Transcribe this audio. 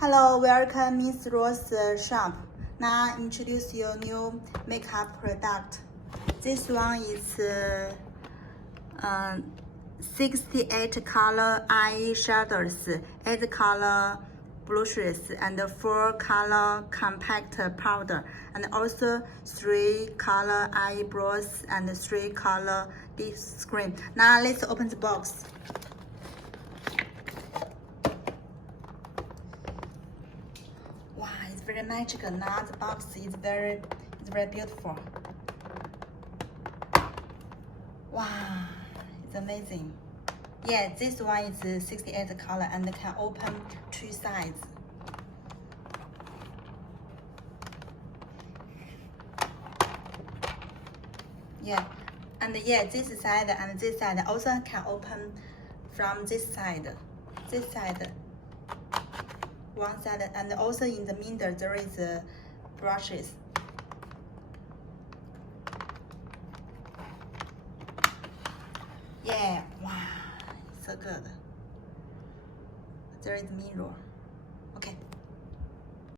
Hello, welcome Miss Rose shop. Now introduce your new makeup product. This one is 68 color eyeshadows, 8 color blushes, and 4 color compact powder, and also 3 color eyebrows and 3 color lip cream. Now let's open the box. Wow, it's very magical. Now the box is very beautiful. Wow, it's amazing. Yeah, this one is 68 color and can open 2 sides. Yeah, and yeah, this side and this side also can open from this side. This side. One side, and also in the middle there is brushes. Yeah, wow, so good. There is mirror. Okay.